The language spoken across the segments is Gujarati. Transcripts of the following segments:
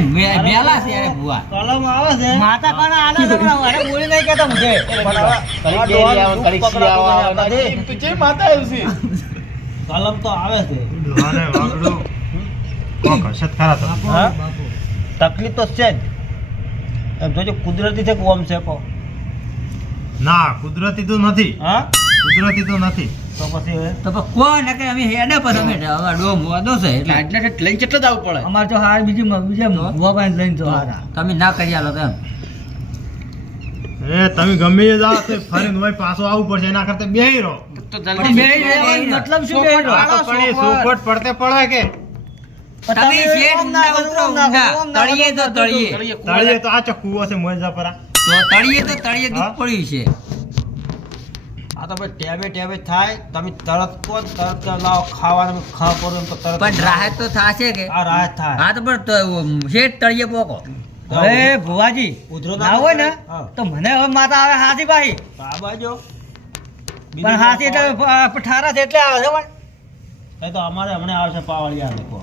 મેલા છે યાર ભુવા કલમ આવે છે માતા પણ આલે છે પણ અરે બોલી નહીં કેતો મુજે કલમ તો આવે છે દોહાને વાગડો કોક હશત ખરા તો હા? તકલીફ તો છે જ એમ જોજો કુદરતી છે કે ઓમ છે કો ના કુદરતી તો નથી હા કુદરતી તો નથી તો પછી હવે તો પણ કોઈ નકે અમે હેડે પણ અમે હવે ડો મોદો છે એટલે લઈને કેટલા જવું પડે અમાર તો હાર બીજી ભુવા પાસે લઈને તો હારા તમે ના કરી આલો તો એમ એ તમે ગમે એ જાઓ તો ફરીને હોય પાછો આવવું પડશે એના કરતા બેહી રહો તો જલ્દી મતલબ શું બે આ તો પણ એ સોખવટ પડતે પડે કે તમે શેઠ ઊંડા ઉતરો ઊંડા તળિયે તો તળિયે તળિયે તો આ ચક્કુઓ છે મોજા પરા તો તળિયે તો તળિયે દુઃખ પડ્યું છે આ તો ભાઈ ટેબે થાય તમે તરત કો તરત લાવો ખાવાનું ખા પડો એમ તો તરત પણ રાહત તો થાશે કે આ રાહત થાય હા તો પણ શેઠ તળિયે પોકો અરે ભુવાજી ઉધરો ના હોય ને હા. તો મને હવે માતા આવે હાથી ભાઈ આ બાજુ પણ હાથી એટલે ઠારા છે એટલે આવે છે પણ એ તો અમારે હમણાં આવશે પાવળિયા લોકો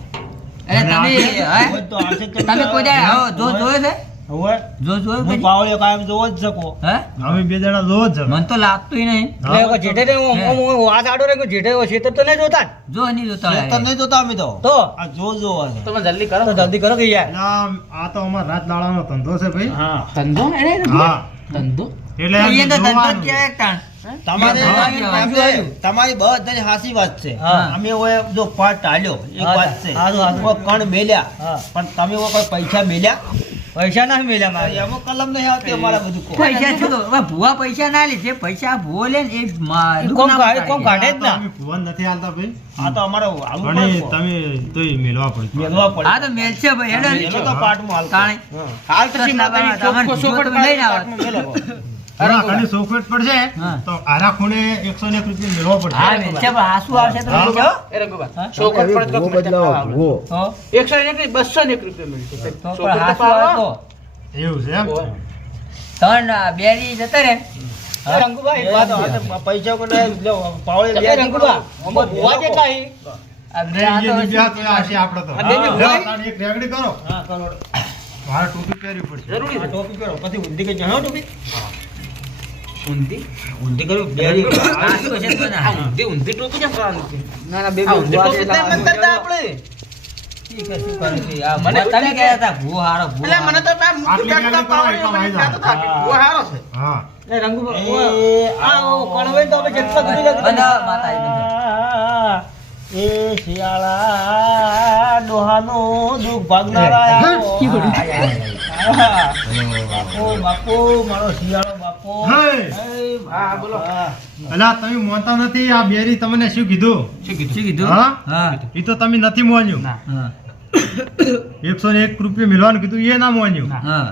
અરે તમે હે? હોય તો આવશે તો તમે કોઈ દાડે આવો જો જોયો છે હવે જો જોયો હું કદી? પાવળિયો કાયમ જોવો જ શકો હે અમે બે જણા જોવો જ છે મન તો લાગતું નહીં હા. એટલે જેઠે ને વાત આડો રે જેઠે શેતર તો નહીં જોતા જો નહીં જોતા તો નહીં જોતા અમે તો તો આ જો હશે તમે જલ્દી કરો તો જલ્દી કરો કે યાર એટલે આ તો અમાર રાત દાડાનો ધંધો છે ભાઈ હા ધંધો હા ધંધો એટલે એમ તળિયે તો ધંધો જોવાનું. જ કહેવાય તાણ. તમારે હા, તમારી બધાની હાસી વાત છે હા. અમે ઓય જો પાટ ટાળ્યો એક હા, વાત છે હારું, હારું. કોઈ કણ મેલ્યા હા. પણ તમે કોઈ પૈસા મેલ્યા પૈસા ના મેલ્યા મારે એમાં કલમ નહીં આવતી અમારા બધું કો. પૈસા શું તો હવે ભુવા પૈસા ના લે જે પૈસા ભુવો લે ને એ દુઃખ કોમ ના કાઢે, કોમ પાડે. કાઢે જ ના અમે ભુવન નથી હાલતા ભાઈ આ તો અમારે આવું પણ પડે એ કો. તમે તોય મેલવા પડશે મેલવા પડે હા તો મેલ છે ભાઈ હેડો ને. મેલો તો પાટમાં હાલતો. તાણે. હા. હાલ તો કૃષ્ણ બાબા તમારે જો તમે લઈને આવો. પાટમાં મેલો કો. થોડા ઘણી સોખવટ પડશે હા. તો આરા ખૂણે 101 રૂપિયા મેળવો પડશે હા મેલ છે પણ આંસુ આવશે તો હા. લઈ જાઓ. તો 101 201 રૂપિયા તો પણ આંસુ આવે તો એવું છે એમ ત્રણ બેરી જતા રે રંગુભાઈ એ વાત આ તો પૈસા કો નહીં લ્યો, પાવળે લે રંગુભા આમાં ભુવા કેટલા છે? આ બે આ તો એ બીજા તો આવશે આપણે તો આ બે બી લ્યો, ભુવાઈ? તાણ એક રેગડી કરો હા કરો મારે ટોપી પહેરવી પડશે આ ટોપી પહેરો પછી ઊંધી કઈ જણાવો ટોપી ઊંધી ઊંધી કર્યું બેરી આંસુ હશે તો ના. ઊંધી ટોપી કેમ કરવાની છે? ના ના બે ઊંધી ટોપી તો એમ જ કરતા આપણે. ઠીક છે, શું કરું છું? આ મને તમે કહેતા હતા ભૂવો હારો ભૂવો એટલે મને તો આ આટલી મુઠ્ઠી કાઢતા ગાડી કરો, પાવડી એટલા મને કહેતો હતા કે ભુવા હારો છે. હા એ રંગુભાઈ, એ આ કણવે તો આપણે જેટલા સુધી લગી બંધાવો, માતા એ બંધાવો. એ શિયાળા ડોહાનો દુઃખ ભાગનારા આવો. બાપો બાપો મારો શિયાળો બાપો હે! હા, બોલો. અલા તમે મોનતા નથી આ બેરી તમને શું કીધું શું કીધું? હા? હા એ તો તમે નથી મોન્યું હા 101 રૂપિયા મેળવાનું કીધું એ ના મોન્યું હા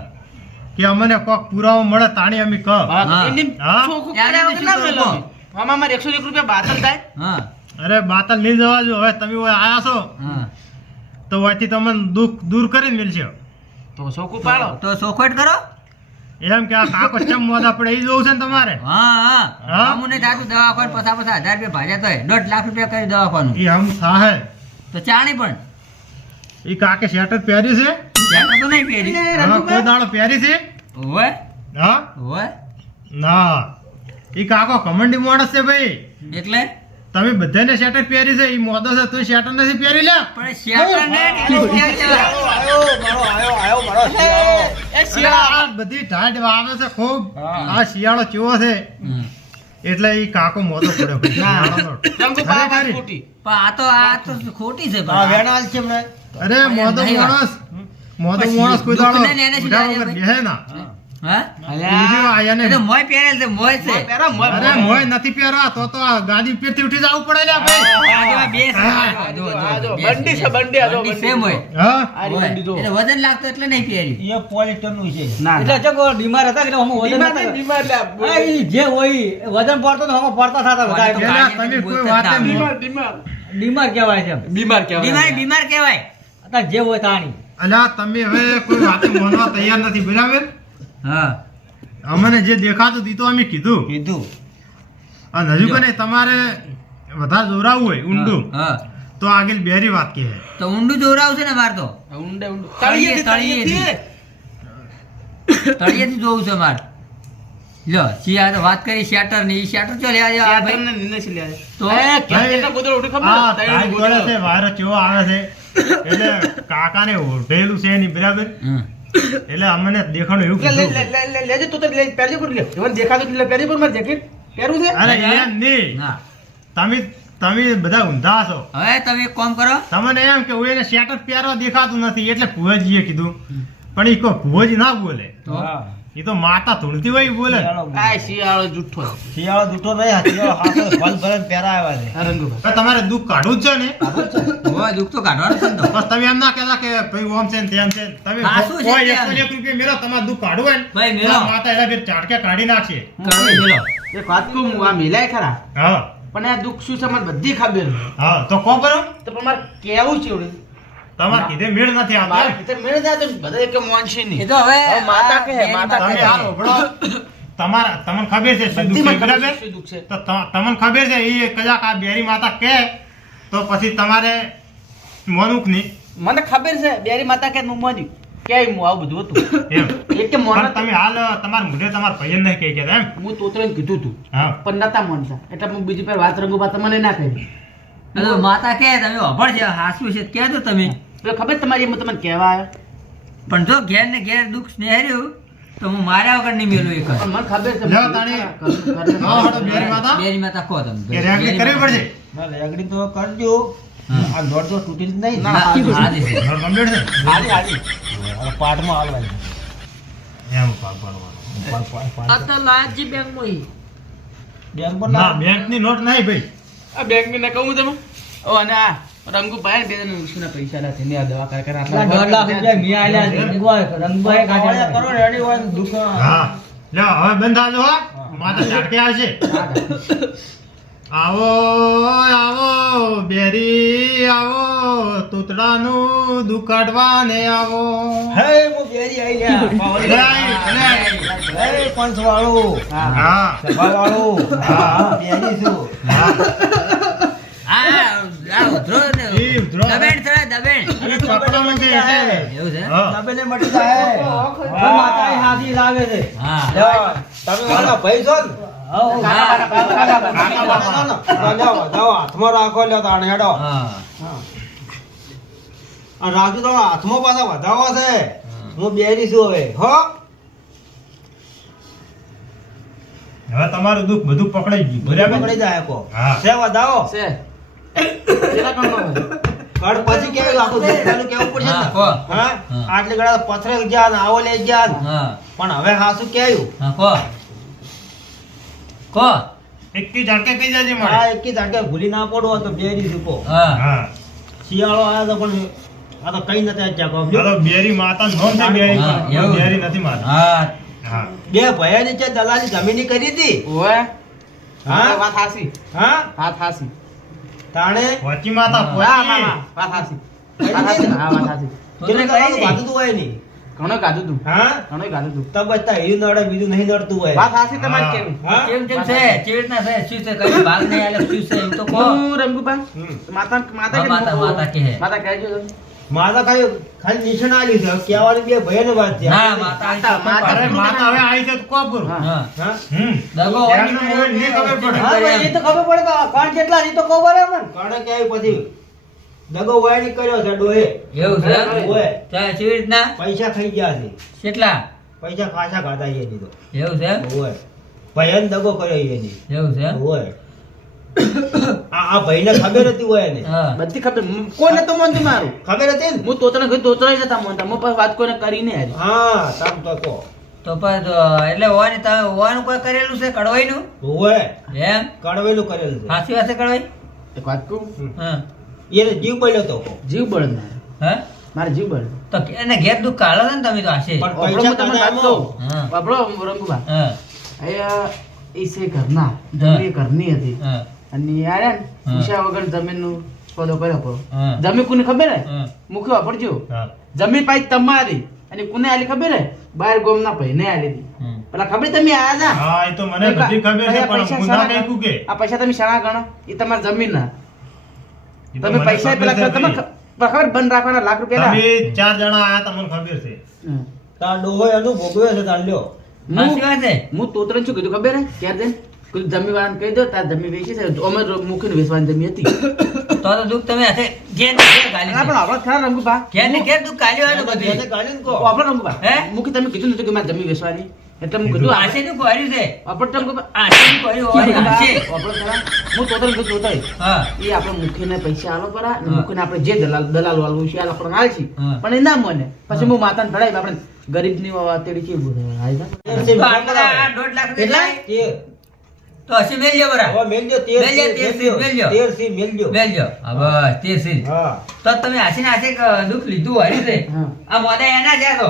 કે અમને કોક પુરાવો મળે તાણી અમે કહો હા, હા. એની હા? ચોખ્ખું યાર, કર્યા એને વગર ના શું મેલો. કરવું? આમાં મારે 101 રૂપિયા બાતલ થાય. હા અરે બાતલ નહીં જવા જો હવે તમે ઓય આયા છો હા તો વાયથી તમને દુઃખ દૂર કરીને મિલશે તો ચોખ્ખું પાડો. તો સોખવટ કરો. એમ કે આ કાકો ચમ મોદા પડે એ જોવું છે ને તમારે હા હા હા? અમુને થાતું દવાખાનું પછા 1000 રૂપિયા ભાજ્યા તોય 1.5 લાખ રૂપિયા કરી દવાખાનું એ હમ થાહે તો ચાણી પણ એ કાકે શેટર પહેર્યું છે ત્યાં તો નહીં પહેરી હા, કોઈ દાડો પહેરી છે ઓવે હા ઓવે ના એ કાકો કમંડી માણસ છે ભાઈ એટલે તમે બધાને શેટર પહેરી છે એ મોદો છે તો શેટર નથી પહેરી લ્યા પણ શેટર ને આયો મારો શિયાળો અરે આ બધી ઢાંઢ આવે છે ખૂબ આ શિયાળો કેવો છે એટલે એ કાકો મોદો પડ્યો ભાઈ શિયાળાનો. રંગુભા ખરેખર. ખોટી. પણ આ તો ખોટી છે આ પણ. વેણાલ છે હમણાં. અરે મોદો નહીં માણસ મોદો પછી માણસ કોઈ દાડો દુઃખને ને એને શું ઉઠા લાગે વગર ભાઈ? બેહે ના હા બીજું આયા ને એ તો મોય પહેરેલ છે મોય છે પહેરો, મોય, અરે મોય નથી પહેરવા તો આ ગાદી ઉપરથી ઉઠી જવું પડે લ્યા ભાઈ આ જેવા બે છે. હા. જો, જો, આ જો, બે બંડી છે, બંડી, આ જો, બંડી બંડી. છે મોય. હા આ મોય. બંડી જો. એટલે વજન લાગતું એટલે નહીં પહેર્યું એ પોલિસ્ટરનું છે એટલે ચકો બીમાર હતા એટલે હમો વજન બીમાર નતા. નહીં, બીમાર એટલે હા, ઈ જે હોય એ વજન પડતો તો હમો પડતા થતા બધા તો પેલા તમે કોઈ વાતે બીમાર, બીમાર. બીમાર કહેવાય છે બીમાર કહેવાય. બીમાર કહેવાય અત્યારે જે હોય તાણી અલ્યા તમે હવે કોઈ વાતે માનવા તૈયાર નથી બરાબર હા અમને જે દેખાતું હતું ઈ તો અમે કીધું કીધું અને હજુ કને તમારે વધારે જોરાવું હોય ઊંડું હા તો તો આગળ બેરી વાત કે હે તો ઊંડું જોરાવશે ને માર તો ઊંડે ઊંડે તળિયેથી જોવું છે માર લ્યો સી આ તો વાત કરી શેટર ની ઈ શેટર ચો લેવા જાવ ભાઈ શેટરને નીને છે લે તો કેટલા ગોદડો ઉઠે ખબર આ ત્રણ તાઈ ગોદડો. જોડે છે વાયરો ચેવો આવે છે એટલે કાકાને ઓઢેલું છે એની બરાબર હમ. એટલે અમને દેખાણું એવું લે લે કીધું. લે લે લેજે તું તો લે પહેરજે પર લે એવન દેખાતું એટલે પહેરજે પર માર જેકેટ પહેરવું છે અરે એમ નહીં ના તમે બધા ઊંધા છો હવે તમે એક કામ કરો તમને એમ કે હું એને શેટર પહેરવા દેખાતું નથી એટલે ભુવાજીએ કીધું પણ ઈ કોઈ ભુવાજી ના બોલે તો હા. એ તો માતા ધૂળતી હોય ઈ બોલે આ શિયાળો જુઠ્ઠો છે. શિયાળો દૂધો નહીં શિયાળો હાથો ભલ ભલે પહેરા આવ્યા છે આ રંગુભાઈ હવે તમારે દુઃખ કાઢવું જ છે ને હવે દુઃખ તો કાઢવાનું છે ને તો બસ તમે એમ ના કહેતા કે ભાઈ ઓમ છે ને તેમ છે ને. તમે હા, શું છે કોઈ ત્યાં? 101 રૂપિયા મેળો તમારે દુઃખ કાઢવું હોય ને ભાઈ મેળો. તો માતા એના ફેર ચાટકે કાઢી નાખશે કરો મેલો એક વાત કહું હું આ મિલાય ખરા હા પણ આ દુઃખ શું છે મને બધી ખબર છે. હા તો કો કરો તો પણ મારે કેવું છે એવું તમારે કીધે મેળ નથી આવતો મારે એમ? ભીતર મેળ જાય તો બધા એક મોનશે એ નહીં તો હવે હવે માતા કહે, બેન માતા તમે કહે. હાલ ઓગળો. તમને ખબર છે શું બધી દુઃખ છે મને ખબર બરાબર છે શું દુઃખ છે. તો તમને ખબર છે એ કદાચ આ બેરી માતા કહે તો પછી તમારે મોનુક નહીં મને ખબર છે બેરી માતા કે હું મોની કે હું આવું બધું હતું એમ એક કે મોન પણ તમે હાલ તમારા મુઢે તમારા ભાઈને નહીં કહી ગયા એમ હું તોતરાને કીધું તું હા પણ નતા મોનતા એટલે હું બીજી પર વાત રંગુબા તમને ના કહી હવે માતા કે તમે અભણ છે હાસુ છે કે દો તમે એટલે ખબર તમારી એમ તમને કહેવા આવ્યો પણ જો ઘેર ને ઘેર દુઃખ સ્નેહર્યું તો હું માર્યા વગર નહીં મેલું એક પણ મને ખબર છે લ્યો તાણી. હા, હળો બેરી માતા બેરી માતા કહો તમે કે રેગડી કરવી પડશે ના રેગડી તો કરજો હા. આ દોડ તો તૂટી જ નહીં ના, ને. હાજી છે. નોટ કમ્પ્લીટ છે હાલી હાલી હવે પાટમાં હાલવાની એમ પાક પાડવાનો. બેંક પર ના બેંકની નોટ નહીં ભાઈ આ બેંક ને કહું હું તમે ઓ અને આ રંગુભાઈ બે જણ ઉછીના પૈસા લાથી ને આ દવા કરે કરે આટલા 1.5 લાખ રૂપિયા મેં આલ્યા છે. રંગભાઈ કાઢ્યા કરો રેડી હોય ને દુકાન હા લ્યો હવે બંધ આજો હો માતા ચાટકે આવશે આવો આવો બેરી આવો તૂતડાનું દુકાડવાને આવો હે હું બેરી આઈ ગયા લે, લે. હે પંચવાળું હા સભાવાળું હા બેરી છું હા આ ઉધરો ને ઈ ઉધરો. દબેણ થયા દબેણ એ પકડવાનું છે એટલે. એવું છે હા. તબેલે મટી જાય માતા હાથી લાગે છે હા લ્યો, તમે મારા ભાઈ છો ને કાકા બાપા. જાઓ, જાઓ, હાથમાં રાખો લ્યો તાણ હેડો હા આ રાખજો તો હાથમાં પાછા વધાવો છે હું બેરી છું હવે હો હવે તમારું દુઃખ બધું પકડાઈ ગયું બરાબર પકડી જાય કો હા. છે વધાવો છે કેટલા કણનો કડ પછી કેવું આખું દુઃખનું કેવું પડશે હા, ને? કહો. હા હા. આટલી ગળા પથરે ગયા ને આવો લઈ ગયા ને. હા પણ હવે હાસુ કેયું હા કહો કહો એકી ઝાટકે કઈ જાજે આ મળે એકી ઝાટકે ભૂલી ના પડવો તો બેરી રૂપો હા હા શિયાળો આવ્યો તો પણ આ તો કઈ નથી આજ જાગો. ચાલો બેરી માતા નોંધ છે બેરી હા, પણ એવું. બેરી નથી માતા હા હા બે ભયાની છે દલાલી જમીની કરી હતી ઓએ હા વાત હાસી હા વાત હાસી તાણે પોચી માતા હા. હા પોચી હા વાત હાસી વાત હાસી હા વાત હાસી તો કેટલે તો દલાલું કઈ ભાગતું હોય નહીં ઘણો ગાધું તું હા ઘણો ગાધું તું તો બચતા હીરું નડે બીજું નહીં નડતું હોય વાત હાસી તમારી હા. કેવી હા કેમ કેમ છે કેવી રીતના છે શું છે કઈ ભાગ નહીં આલે શું છે એમ તો કહો હું રંગુભાઈ હમ. માતા માતા હા, કે માતા, માતા કહે. માતા કહેજો તમે. માતા ખાલી નિશાન આલી છે કહેવાની બે ભયાની વાત છે ના માતા આઈ તો માતા, અરે માતા હવે આવી છે તો કોપ કરું હા. હા હા દગો એમને હવે નહીં ખબર પડે. હા ભાઈ, એ તો ખબર પડે કે કોણ કેટલા છે એ તો ખબર હે મને કાણે કે આવી પછી દગો વાયડી કર્યો છે ડોહે એવું છે ઓય ચાલ કેવી રીતના પૈસા ખાઈ ગયા છે કેટલા પૈસા ખાસા ખાતા છે એની તો એવું છે ઓય ભયન દગો કર્યો એની એવું છે ઓય આ ભાઈને ખબર હતી હોય એને હા બધી ખબર કોઈ નતો માનતું મારું ખબર હતી ને હું તોતરા ઘર તોતરા નતા માનતા હું પાસે વાત કોઈને કરીને આજે હા તમ તો કહો તો પણ એટલે ઓવાની તમે ઓવાનું કોઈ કરેલું છે કડવાઈનું ઓય એમ કડવેલું કરેલું છે સાચી વાત છે કડવાઈ એક વાત કહું હા એને જીવ બળ્યો તો જીવ બળદ મારે હા મારે જીવ બળદ તો એને ઘેર દુઃખ કાઢો છો ને તમે તો આશે પણ આપણો પૈસા હું તમને વાત કાઢામાં કહું હા આપણો રંગુભા હા અહીંયા એ છે ઘરના જમીન એ ઘરની હતી હા અને યાર હા. પૂછ્યા વગર જમીનનું સોદો કર્યો પડો હા. જમીન કોને ખબર હે હા મુખ્ય વાપરજો હા જમીન પાછી તમારી અને કોને આલી ખબર હે બાર ગોમના ભાઈને આલી હતી હમ. પેલા ખબર તમે આયા હતા હા એ તો મને બધી ખબર છે કયા પણ પૈસા હું ના શાના કહી કે આ પૈસા તમે શાના ગણો એ તમારી જમીનના ઈ તો તમે મને પૈસા ખબર પેલા છે તમે ખબર બંધ રાખવાના લાખ રૂપિયા તમે 4 જણા આયા તમને ખબર છે તાર ડોહો એનું ભોગવે છે તાર લ્યો સાચી વાત છે. હું તોતરને શું કીધું ખબર હે ક્યારે દે કોઈ જમી વાળાને કહી દો તાર જમી વેચી છે અમે મૂકીને વેચવાની જમી હતી તો દુઃખ તમે હાથે ઘેર ને ઘેર ગાલી ના છે. પણ આપણે ખરા રંગુભા ઘેર ને ઘેર દુઃખ ગાલ્યું હોય તો બધું. એને ગાળીને કહો. આપણે રંગુભા હે? મૂકી તમે કીધું નતું કે મારે જમી વેચવાની એટલે હું કીધું આશે નું કર્યું છે. આપણે રંગુભા આશે નું કર્યું હોય, આશે. આપણે ખરા હું તોતરને કીધું તોતર હા. એ આપણે મૂકીને પૈસા આલો પરા અને મૂકીને આપણે જે દલાલ વાળું છે આ આપણને આલશી હા. પણ એ ના મને પછી હું માતાને ભરાય આપણે ગરીબની વાત તેડી કેવું બોલે હાલ ના તો આટલા આ 1.5 લાખ રૂપિયા થાય? તો હસી મેલજો બરા. હવે મેલજો, તેર મેલજો, સી, તેર સી, મેલજો. તેર સી મેલજો. મેલજો. હા, બસ, તે સી. હા તો તમે હાસીને હાસે દુઃખ લીધું હોય છે. હા. આ મોદા એના છે આ તો.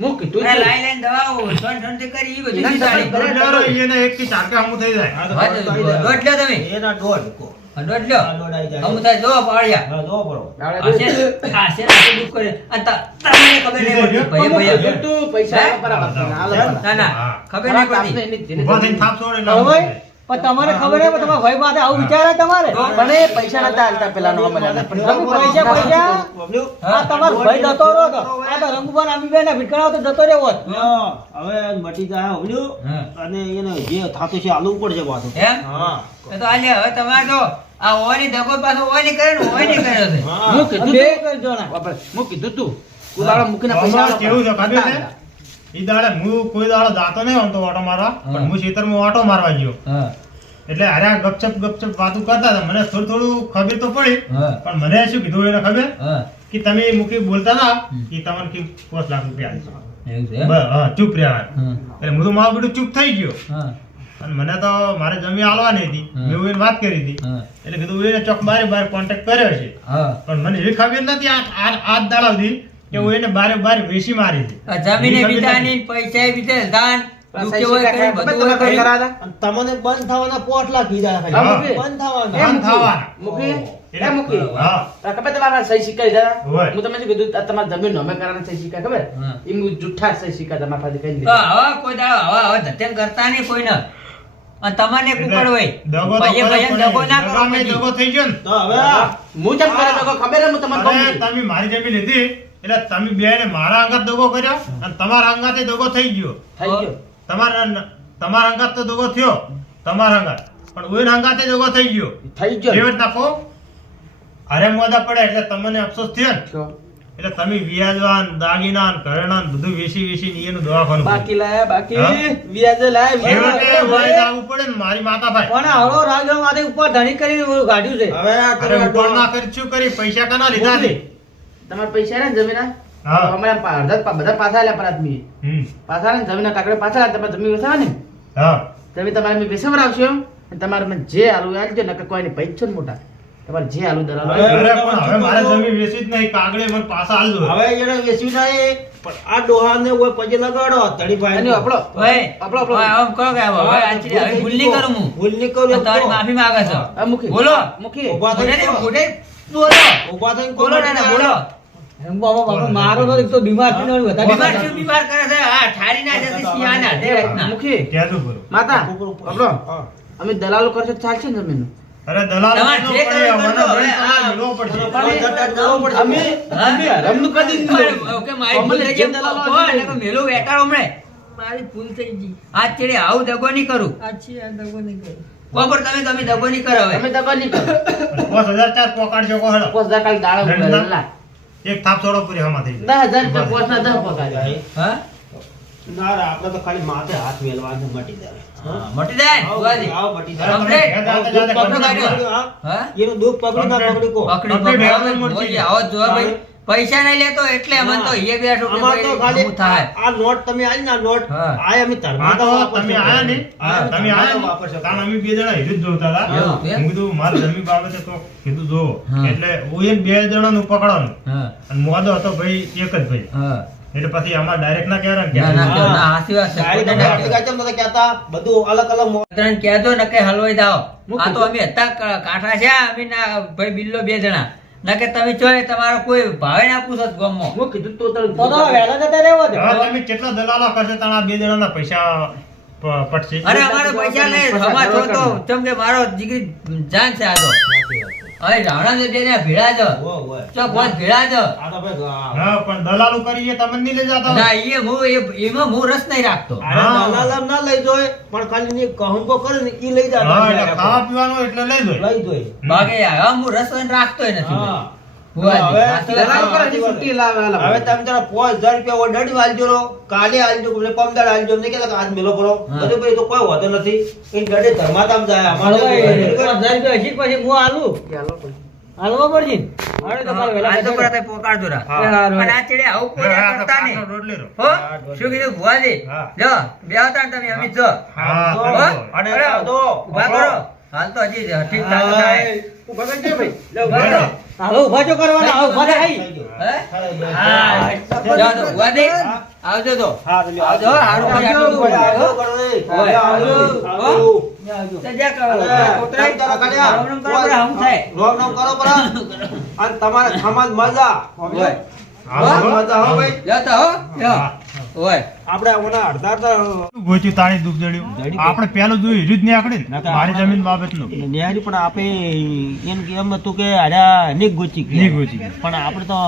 હું કીધું અને જ લાઈ લાઈને દવાઓ છણ કરી ઈ બધું એના જીતાડી. કરતાં દોઢ લ્યો, એને 1 થી 4 કે હમું થઈ જાય આ તો હા, દોઢ આવી જાય. દોઢ લ્યો તમે. એના દોઢ કહો. હા, દોઢ લ્યો. આ દોઢ આવી જાય. અમુક થાય જો પાડ્યા. હા, જો બરો. હાસે દુઃખ કરે. અને તમને ખબર નહીં પડતી. ભૈયા, ભૈયા. તું પૈસા હે? બરાબર આલો હા. પરા. ના, ના. ખબર નહીં પડતી. ઊભા થઈને થાપ છોડે એટલે હવે? હમું થઈ જાય. પણ તમારે ખબર હે તમારા ભાઈ માટે આવું વિચારે તમારે તો? પણ એ પૈસા નતા આલતા પેલા નો મળ્યા રઘુ પૈસા બબલ્યુ? આ તમારો ભાઈ જતો રહ્યો તો આ તો રંગુભાઈ આમીભાઈ ના ભીટકણાઓ તો જતો રહ્યો હોત. હા, હવે મટી જાય બબલ્યુ. હા. અને એને જે થાતું છે આલવું પડશે પાછું. એમ? હા એ તો આલ્યા. હવે તમારે જો આ ઓવાની દગો પાછો ઓવાની કરે ને ઓવાની કર્યો છે. હા. હું આ કીધું બે તું. કરજો ના. બાપા, હું કીધું તું કુલાળો મૂકીને પૈસા હમણાં કેવું છે ખબર છે? ઈ દાડે હું કોઈ દાડો જાતો નહીં આમ તો ઓટો મારવા પણ હું ખેતરમાં ઓટો મારવા ગયો હા. એટલે અરે આ ગપચપ વાતું કરતા હતા મને થોડું ખબર તો પડી હા. પણ મને શું કીધું એને ખબર હા. કે તમે મૂકી બોલતા ના કે તમને કે 5 લાખ રૂપિયા આલજો. એવું છે એમ? બસ, હા, ચૂપ રહ્યા હા. એટલે હું તો મારું બેટું ચૂપ થઈ ગયો હા. અને મને તો મારે જમી આલવાની હતી હા. મેં એને વાત કરી હતી હા. એટલે કીધું એને ચોક બારે કોન્ટેક્ટ કર્યો છે હા. પણ મને એવી ખબર નથી આ દાડા સુધી કે હું એને બારે વેચી મારી છે આ જમીને એવી ખબર બીજાની નથી. પૈસા બીજે દાન પૈસા દુઃખે હોય કરી, બધું હોય કરી. અને તમને બંધ થવાના 5 લાખ કીધા ખાલી. હા, મૂકી. બંધ થવાના. બંધ થવાના. મૂકી એટલે- એ મૂકી હા. ખબર તમારા સહી સિક્કા લીધા હોય. હું તમને શું કીધું આ તમારા જમીન અમે કરવાના સહી સિક્કા ખબર હા. એમ જુઠ્ઠા સહી સિક્કા તમારા પાસે કઈ તો લીધા હવે કોઈ દાડો હવે ધત્યન કરતા નહીં કોઈને. અને તમને કુકડ હોય. દગો તો ભાઈએ કર્યો ભાઈએ દગો ના કરો દગામાં પછી. દગો થઈ ગયો ને તો હવે આ હું જેમ કરે તો ખબર હે હું તમને કહું અરે છું. તમે મારી જમીન લીધી એટલે તમે બેને મારા અંગત દગો કર્યો અને તમારા અંગાતે દગો થઈ ગયો થઈ ગયો તમારા અંગાત તો દગો થયો તમારા અંગાત પણ ઓઈના અંગાતે દગો થઈ ગયો થઈ ગયો જેવી રીતના કહો અરે મોદા પડે એટલે તમને અફસોસ થયો ને છો. એટલે તમે વ્યાજવાન દાગીના ને ઘરેણા ને બધું વેચી એનું દવાખાનું બાકી લાયા બાકી હા? વ્યાજે લાયા છેવટે વ્યાજે મારે લાયા. જવું પડે ને મારી માતા ભાઈ પણ હળો રાજા માથે ઉપર ધણી કરીને ગાડ્યું છે. હવે આ અરે ઉપર ના કરી શું કરી પૈસા કના લીધા છે તમારા પૈસા ને જમીન હા. બધા પાછા આલ્યા પર આદમી હમ. પાછા આલે ને જમીન કાગળે પાછા આલે તમારે જમીન વેચાવા ને હા જમીન તમારે મેં વેચાવા આવશો અને તમારે મને જે આલુ આલજો નકર કોઈને પૈસો ને મોટા તમારે જે આલુ દલાલ હવે- હોય. અરે પણ હવે મારે જમીન વેચી જ નહીં કાગળે મને પાછા આલજો હવે એને વેચ્યું નહીં પણ આ ડોહાને ઓય પગે લગાડો તળીભાઈ અને આપણો ઓય, આપણો આપણો ઓય, આમ કરો કે હવે આચરી, હવે ભૂલ નહીં કરું હું. ભૂલ નહીં કરું તો તમારી માફી માંગે છો. આ મૂકી બોલો. મૂકી ઊભા મોઢે થઈ નહીં, મોઢે બોલો. ઊભા થઈને બોલો ને, બોલો. એમ બાબા મારો તો એક તો બીમાર છે ને વધારે બીમાર શું બીમાર કરે છે? હા, ઠારી ના જતી શિયાળના, તે રીતના. મૂકી કહેજો બરો માતા ઉપર. આપણો હા. અમે દલાલો કરશે તો ચાલશે ને જમીન અરે દલાલ તમારે કરવો જે પડે, કરવું કરજો. મને હવે આ- મિલવો પડશે. અમે અમે હરામનું કદી જ નહીં. ઓકે, મારી ભૂલ થઈ ગઈ. કોણ? નકર મેલું વેટાડો હમણાં. મારી ભૂલ થઈ ગઈ. આજ ચેડે આવું દગો નહીં કરું. આછી આ દગો નહીં કર્યો. બપોર તમે દગો નહીં કરો હવે. અમે દબા નહીં કરો 5000 પોકાડજો કો હેડો. 5000 કાલ દાડા ધંધા? ઉભા એક થાપ છોડો પૂરી હમા થઈ જાય. 10,000 પોસના 10 પગાર હા? ના રે, આપણે તો ખાલી માથે હાથ મેલવાનું મટી જાય. હા, મટી જાય ને, ભુવાજી. આવ મટી અરે જાય. તમે ઘેર જાતે જાતે પકડો પકડી કાઢ્યો. લો. હા? હા? એનું દુઃખ પકડી ના પકડી કો. પકડી પકડી પકડી બેહવાનું હવે મૂર્તિ. મોજી આવો જ જોવા ભાઈ. પૈસા નહીં લેતો એટલે અમને તો એક બે અમાર તો ખાલી શું થાય? આ નોટ તમે આલી ના નોટ હા. આ અમે ધર્મા આ તો વાપરશે. તમે આયા ને હા, તમે આયા ને વાપરશે. કારણ અમે બે જણા હિજ જ જોતા હતા એવું છે? હું કીધું મારે જમીન બાબતે તો કીધું જો હા. એટલે હું એ બે જણાનું પકડવાનું હા, અને મોદો હતો ભાઈ એક જ ભાઈ હા. એટલે પછી આમાં ડાયરેક્ટ ના કહેવાય ને ના, ના, કે ના, ના, હાચી વાત છે. ગાડી કોઈને તમે ના આટલી કહેવાય. ગાડી કેમ નતા કહેતા? બધું અલગ અલગ ત્રણ કહેજો ને કે હલવાઈ દાઓ. મૂકી આ તો અમે હતા કાંઠા છે અમે ના ભાઈ બિલ્લો બે જણા ના કે તમે જોઈ તમારો કોઈ ભાવે ના પૂછો ગામમાં. હું કીધું તો તરત તો તો વહેલા જતા રહેવા દે. હવે તમે કેટલા દલાલો કરશે તાણા બે જણાના પૈસા પટશે અરે અમારે પૈસા નહીં હમા છો તો ચમ કે મારો જીગરી જાન છે આ તો હવે રાવણા ને બે જણા ભેળા છે ચો બોલ ભેળા છે આ તો ભાઈ હા પણ દલાલું કરીએ તમને નહીં લઈ જતા ના એમાં હું રસ નહીં રાખતો દલાલ ના લઈ જોય પણ ખાલી ની કહુંકો કરે ને ઈ લઈ જા હા એટલે ખાવા પીવાનું એટલે લઈ જાય લઈ જોય બાકી હવે હું રસ રાખતો નથી હા. ભુવાજી, હવે સાચી દલાલ વાત. કરે ની છૂટી લાવે હવે તમે તારા 5000 રૂપિયા ઓર્ડર આલજો રો કાલે આલજો એટલે પમદાડ આલજો ને કે આજ મેલો કરો હા. બધું ભાઈ તો કોઈ વાંધો નથી એ ગડે ધર્માતામ જાય અમારે પછી હું આલું હાલવા પડશે ને? હાલો તો કાલે વહેલા આજ તો બેઠા પર તે પોકારજો રા. હા. પણ આ ચેડે આવું કોઈ હા, તો કરતા પાછો નહીં. રોટલી રો. હો? હા, શું કીધું ભુવાજી? હા. જો, બેહતા ને તમે અમે જો. હા હો? હો? અને અરે, તો ઊભા કરો. હાલ તો હજી ઠીક ઠાક થાય. ઉભા કરી દે ભાઈ લે ઊભા ઉભા કરો. કરો. હાલો ઉભા જો કરવાના હાલો ઉભા થઈ હે? હા. જાઓ તો, ભુવાજી, આવજો તો. આવજો, હારું કોઈ આટલું બધું આવજો આવ્યો. કરો રે. હોય. આવજો. હો? આવજો. તો જ્યાં કરો. અરે, કોતરાય. તારા કાઢ્યા. રામ રામ કરો, બરા, હમ થાય. રોમ રોમ કરો પરા. અને તમારે ખમાજ મજા હોય. હા, મજા હો ભાઈ લ્યો તો, હો? લ્યો. હોય. આપણે ઓના અડધા ગોચ્યું તાણી દુઃખ જડ્યું આપણે પેલું જોયું હીરું જ નહીં આકડી ને. મારી જમીન બાબતનું ન્યારી પણ આપે એમ કે એમ હતું કે આડા નીક ગોચી નહીં ગોચી. પણ આપણે તો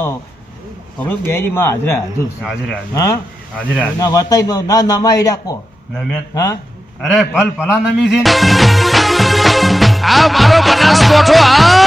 હવે બેરીમાં હાજરા હાજર છે. હાજરે હાજર હા હાજરે હાજર ના વતાઈ દો ના નમાઈ રાખો નમેન. હા અરે ભલ ભલા નમી છે ને. આ મારો બનાસકોઠો આ